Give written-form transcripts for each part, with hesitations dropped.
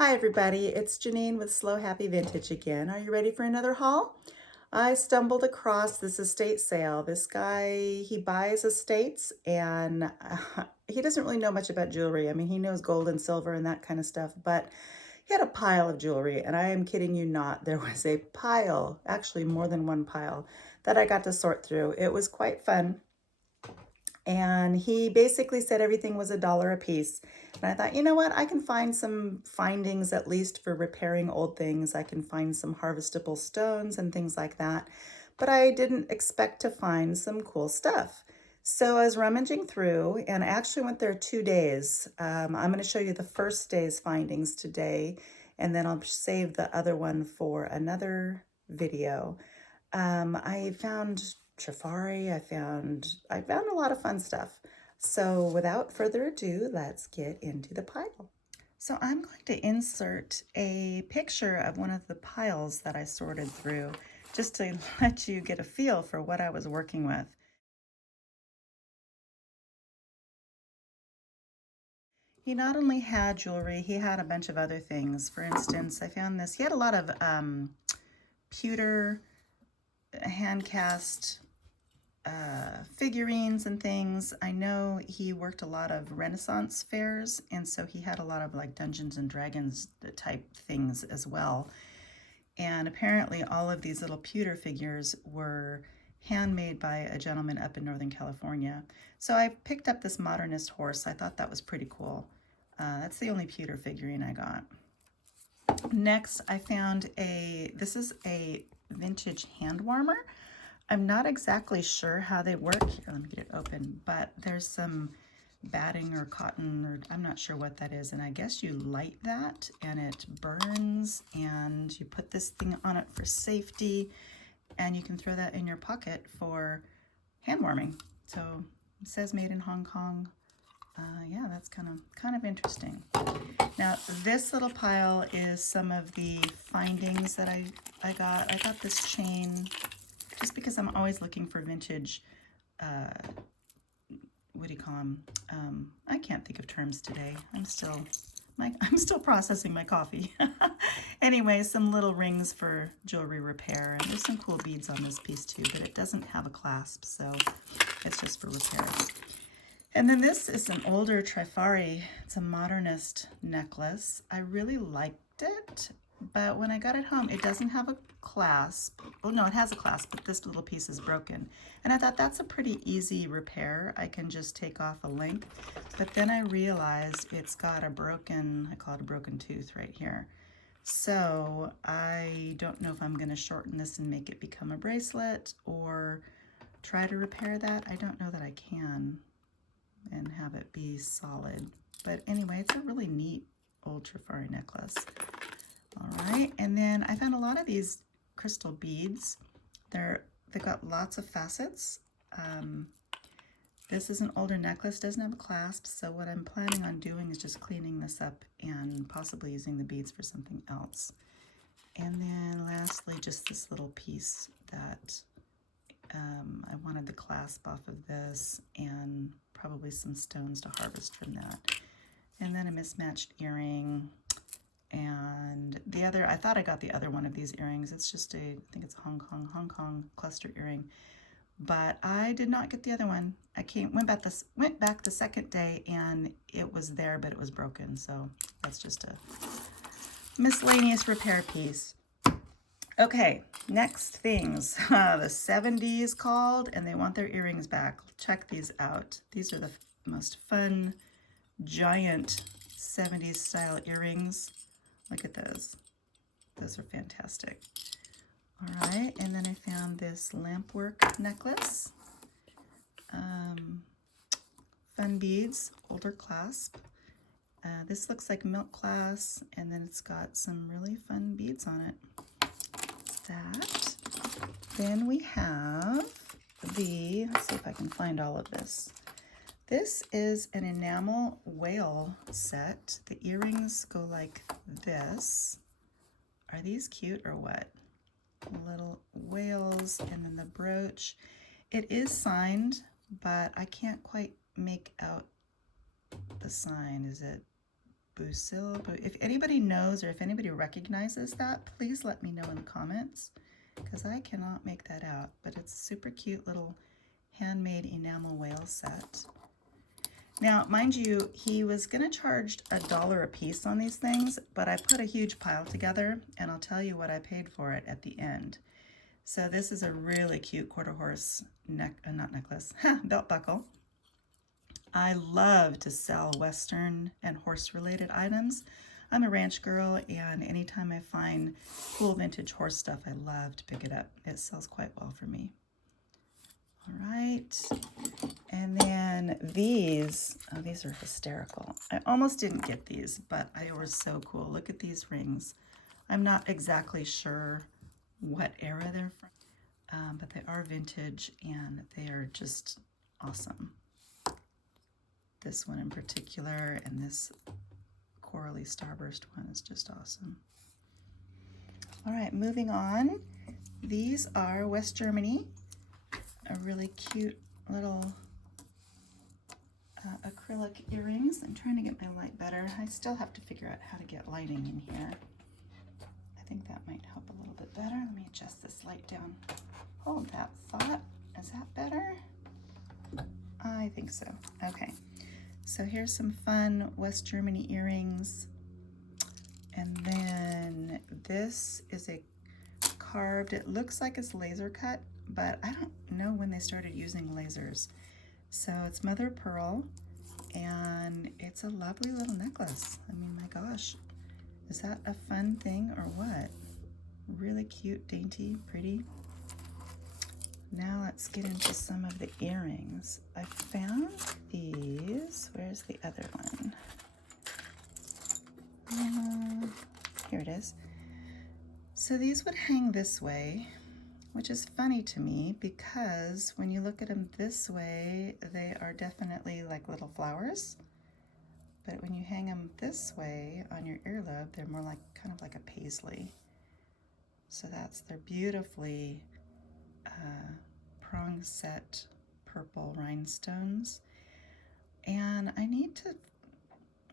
Hi everybody, it's Janine with Slow Happy Vintage again. Are you ready for another haul? I stumbled across this estate sale. This guy, he buys estates and he doesn't really know much about jewelry. I mean, he knows gold and silver and that kind of stuff, but he had a pile of jewelry, and I am kidding you not. There was a pile, actually more than one pile, that I got to sort through. It was quite fun. And he basically said everything was $1 a piece. And I thought, you know what? I can find some findings at least for repairing old things. I can find some harvestable stones and things like that. But I didn't expect to find some cool stuff. So I was rummaging through, and I actually went there 2 days. I'm going to show you the first day's findings today, and then I'll save the other one for another video. I found Trifari, I found a lot of fun stuff. So without further ado, let's get into the pile. So I'm going to insert a picture of one of the piles that I sorted through just to let you get a feel for what I was working with. He not only had jewelry, he had a bunch of other things. For instance, I found this, he had a lot of pewter hand cast figurines and things. I know he worked a lot of Renaissance fairs, and so he had a lot of like Dungeons and Dragons type things as well. And apparently all of these little pewter figures were handmade by a gentleman up in Northern California. So I picked up this modernist horse. I thought that was pretty cool. That's the only pewter figurine I got. Next, I found this is a vintage hand warmer. I'm not exactly sure how they work. Here, let me get it open. But there's some batting or cotton, or I'm not sure what that is. And I guess you light that and it burns, and you put this thing on it for safety, and you can throw that in your pocket for hand warming. So it says made in Hong Kong. Yeah, that's kind of interesting. Now, this little pile is some of the findings that I got. I got this chain just because I'm always looking for vintage, what do you call them? I can't think of terms today. I'm still processing my coffee. Anyway, some little rings for jewelry repair, and there's some cool beads on this piece too, but it doesn't have a clasp, so it's just for repair. And then this is an older Trifari. It's a modernist necklace. I really liked it, but when I got it home, it doesn't have a clasp. Oh no, it has a clasp, but this little piece is broken. And I thought that's a pretty easy repair. I can just take off a link. But then I realized it's got a broken, I call it a broken tooth right here. So I don't know if I'm going to shorten this and make it become a bracelet or try to repair that. I don't know that I can and have it be solid. But anyway, it's a really neat old Trifari necklace. All right, and then I found a lot of these crystal beads. They've got lots of facets. This is an older necklace, doesn't have a clasp, so what I'm planning on doing is just cleaning this up and possibly using the beads for something else. And then lastly, just this little piece that I wanted the clasp off of this, and probably some stones to harvest from that. And then a mismatched earring. And the other, I thought I got the other one of these earrings. It's just I think it's a Hong Kong cluster earring. But I did not get the other one. I went back the second day, and it was there, but it was broken. So that's just a miscellaneous repair piece. Okay, next things. The 70s called, and they want their earrings back. Check these out. These are the most fun, giant 70s style earrings. Look at those. Those are fantastic. All right, and then I found this lampwork necklace. Fun beads, older clasp. This looks like milk glass, and then it's got some really fun beads on it. That. Then we have let's see if I can find all of this. This is an enamel whale set. The earrings go like this. Are these cute or what? Little whales, and then the brooch. It is signed, but I can't quite make out the sign. Is it Busil. If anybody knows or if anybody recognizes that, please let me know in the comments, because I cannot make that out. But it's a super cute little handmade enamel whale set. Now, mind you, he was going to charge $1 a piece on these things, but I put a huge pile together, and I'll tell you what I paid for it at the end. So this is a really cute quarter horse belt buckle. I love to sell Western and horse-related items. I'm a ranch girl, and anytime I find cool vintage horse stuff, I love to pick it up. It sells quite well for me. All right, and then these, oh, these are hysterical. I almost didn't get these, but they were so cool. Look at these rings. I'm not exactly sure what era they're from, but they are vintage, and they are just awesome. This one in particular, and this corally starburst one is just awesome. All right, moving on. These are West Germany. A really cute little acrylic earrings. I'm trying to get my light better. I still have to figure out how to get lighting in here. I think that might help a little bit better. Let me adjust this light down. Hold that thought. Is that better? I think so. Okay. So here's some fun West Germany earrings. And then this is a carved, it looks like it's laser cut, but I don't know when they started using lasers. So it's mother of pearl, and it's a lovely little necklace. I mean, my gosh, is that a fun thing or what? Really cute, dainty, pretty. Now let's get into some of the earrings. I found these. Where's the other one? Here it is. So these would hang this way, which is funny to me because when you look at them this way, they are definitely like little flowers. But when you hang them this way on your earlobe, they're more like kind of like a paisley. So they're beautifully prong set purple rhinestones. And I need to,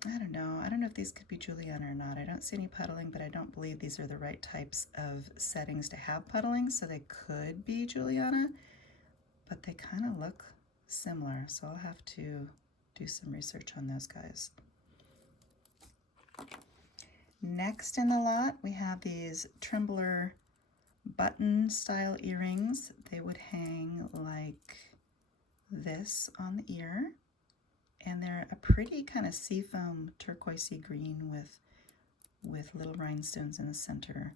I don't know if these could be Juliana or not. I don't see any puddling, but I don't believe these are the right types of settings to have puddling, so they could be Juliana, but they kind of look similar, so I'll have to do some research on those guys. Next in the lot, we have these Trembler button style earrings. They would hang like this on the ear, and they're a pretty kind of seafoam turquoisey green with little rhinestones in the center.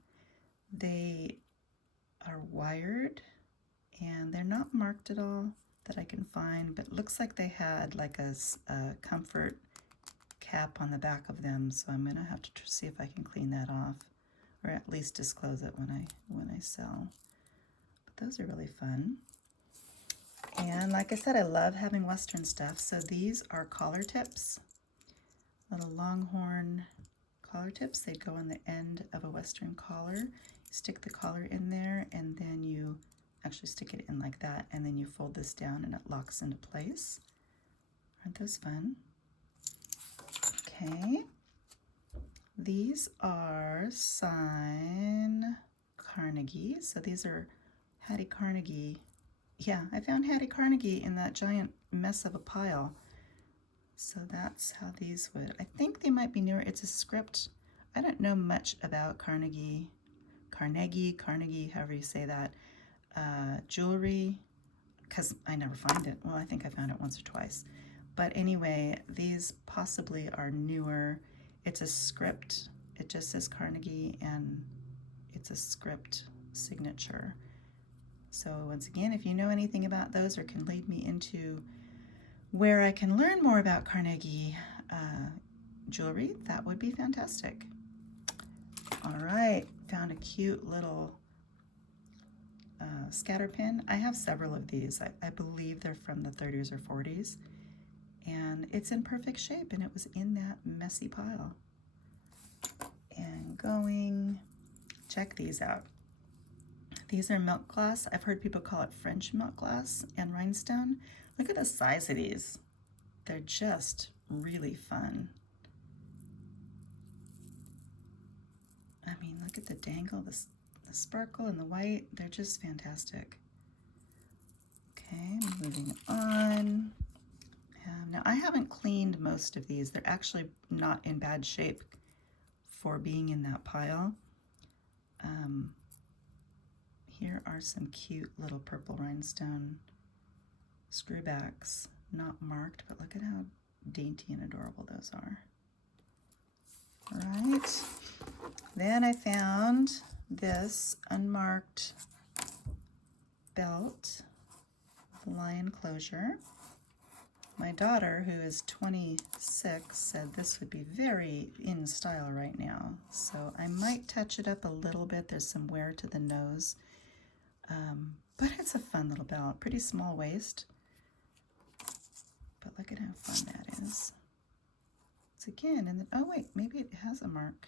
They are wired, and they're not marked at all that I can find, but it looks like they had like a comfort cap on the back of them, so I'm gonna have to see if I can clean that off, or at least disclose it when I sell. But those are really fun. And like I said, I love having Western stuff. So these are collar tips, little longhorn collar tips. They go on the end of a Western collar. You stick the collar in there, and then you actually stick it in like that, and then you fold this down and it locks into place. Aren't those fun? Okay. These are Sign Carnegie. So these are Hattie Carnegie. Yeah, I found Hattie Carnegie in that giant mess of a pile. So that's how these would, I think they might be newer. It's a script. I don't know much about Carnegie, however you say that, jewelry, because I never find it. Well, I think I found it once or twice. But anyway, these possibly are newer. It's a script. It just says Carnegie, and it's a script signature. So once again, if you know anything about those or can lead me into where I can learn more about Carnegie jewelry, that would be fantastic. All right, found a cute little scatter pin. I have several of these. I believe they're from the 30s or 40s. And it's in perfect shape, and it was in that messy pile. And check these out. These are milk glass. I've heard people call it French milk glass and rhinestone. Look at the size of these. They're just really fun. I mean, look at the dangle, the sparkle and the white. They're just fantastic. Okay, moving on. Now, I haven't cleaned most of these. They're actually not in bad shape for being in that pile. Here are some cute little purple rhinestone screwbacks, not marked, but look at how dainty and adorable those are. All right, then I found this unmarked belt with lion closure. My daughter, who is 26, said this would be very in style right now, so I might touch it up a little bit. There's some wear to the nose, but it's a fun little belt. Pretty small waist, but look at how fun that is. It's again, and then, oh wait, maybe it has a mark.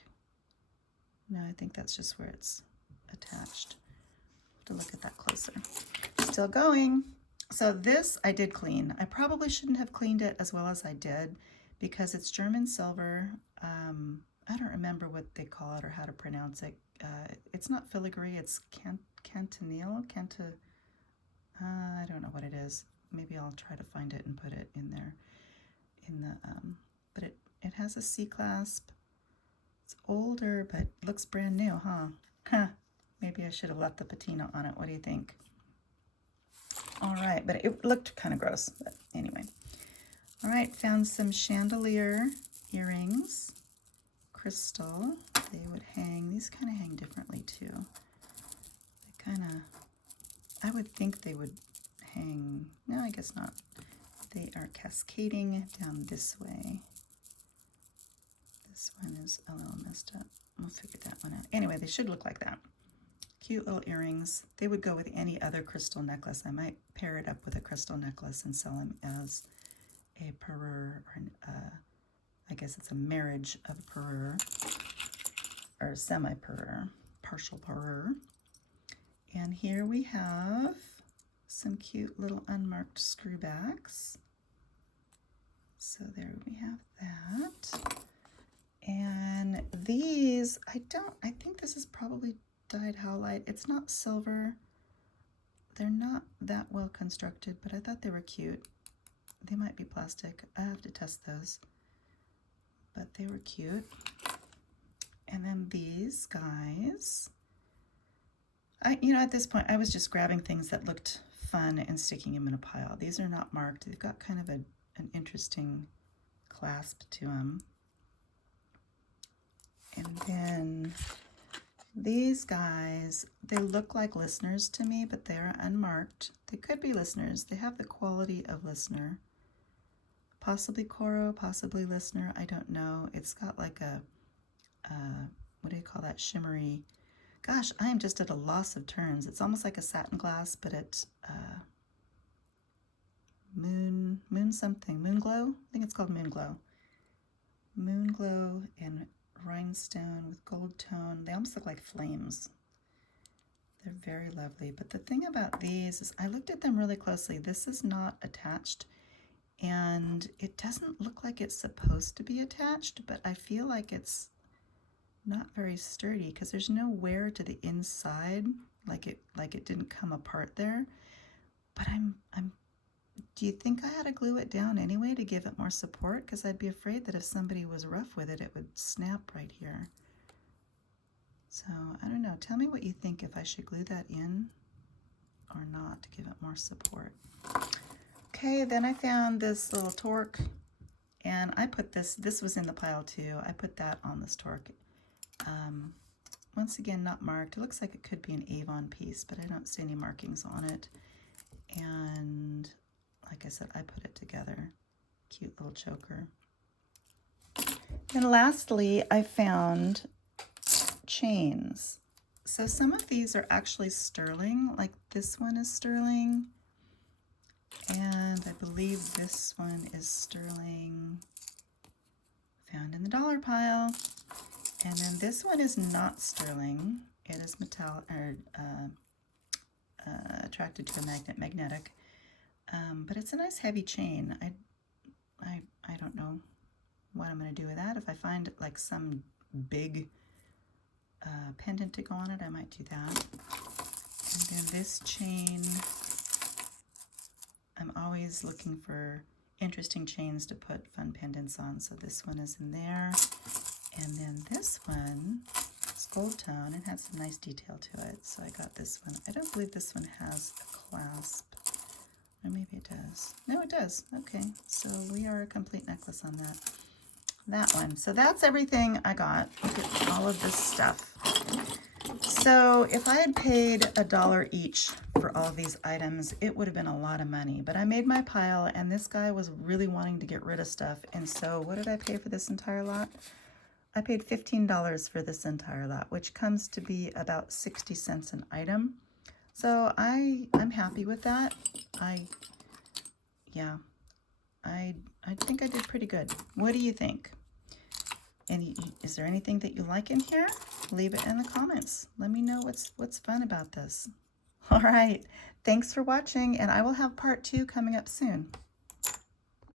No, I think that's just where it's attached. Have to look at that closer. Still going. So this I did clean. I probably shouldn't have cleaned it as well as I did because it's German silver. I don't remember what they call it or how to pronounce it. It's not filigree, it's cantonile, I don't know what it is. Maybe I'll try to find it and put it in there. But it has a C-clasp. It's older, but looks brand new, huh? Maybe I should have left the patina on it. What do you think? All right, but it looked kind of gross, but anyway. All right, found some chandelier earrings, crystal. They would hang, these kind of hang differently too. They kind of, I would think they would hang, no, I guess not. They are cascading down this way. This one is a little messed up. We'll figure that one out. Anyway, they should look like that. Cute little earrings. They would go with any other crystal necklace. I might pair it up with a crystal necklace and sell them as a parure, or I guess it's a marriage of a parure, or semi-parure, partial parure. And here we have some cute little unmarked screwbacks. So there we have that. And these, I think this is probably dyed howlite. It's not silver. They're not that well constructed, but I thought they were cute. They might be plastic. I have to test those, but they were cute. And then these guys, at this point, I was just grabbing things that looked fun and sticking them in a pile. These are not marked. They've got kind of an interesting clasp to them. And then these guys, they look like listeners to me, but they are unmarked. They could be listeners. They have the quality of listener. Possibly Coro, possibly listener. I don't know. It's got like a, what do you call that? Shimmery. Gosh, I am just at a loss of terms. It's almost like a satin glass, but it, moon something. Moon glow? I think it's called moon glow. Moon glow and rhinestone with gold tone. They almost look like flames. They're very lovely. But the thing about these is I looked at them really closely. This is not attached, and it doesn't look like it's supposed to be attached, but I feel like it's not very sturdy because there's no wear to the inside, like it didn't come apart there. But do you think I had to glue it down anyway to give it more support? Because I'd be afraid that if somebody was rough with it, it would snap right here. So I don't know. Tell me what you think, if I should glue that in or not to give it more support. Okay, then I found this little torque, and I put this was in the pile too. I put that on this torque. Once again, not marked. It looks like it could be an Avon piece, but I don't see any markings on it. And like I said, I put it together. Cute little choker. And lastly, I found chains. So some of these are actually sterling, like this one is sterling. And I believe this one is sterling, found in the dollar pile. And then this one is not sterling. It is metallic, or attracted to a magnetic. But it's a nice heavy chain. I don't know what I'm going to do with that. If I find like some big pendant to go on it, I might do that. And then this chain, I'm always looking for interesting chains to put fun pendants on. So this one is in there. And then this one is gold tone. It has some nice detail to it. So I got this one. I don't believe this one has a clasp. Or maybe it does. No, it does. Okay, so we are a complete necklace on that. That one. So that's everything I got. Look at all of this stuff. So if I had paid $1 each for all of these items, it would have been a lot of money. But I made my pile, and this guy was really wanting to get rid of stuff. And so what did I pay for this entire lot? I paid $15 for this entire lot, which comes to be about 60 cents an item. So I'm happy with that. I think I did pretty good. What do you think? Is there anything that you like in here? Leave it in the comments. Let me know what's fun about this. All right. Thanks for watching, and I will have part 2 coming up soon.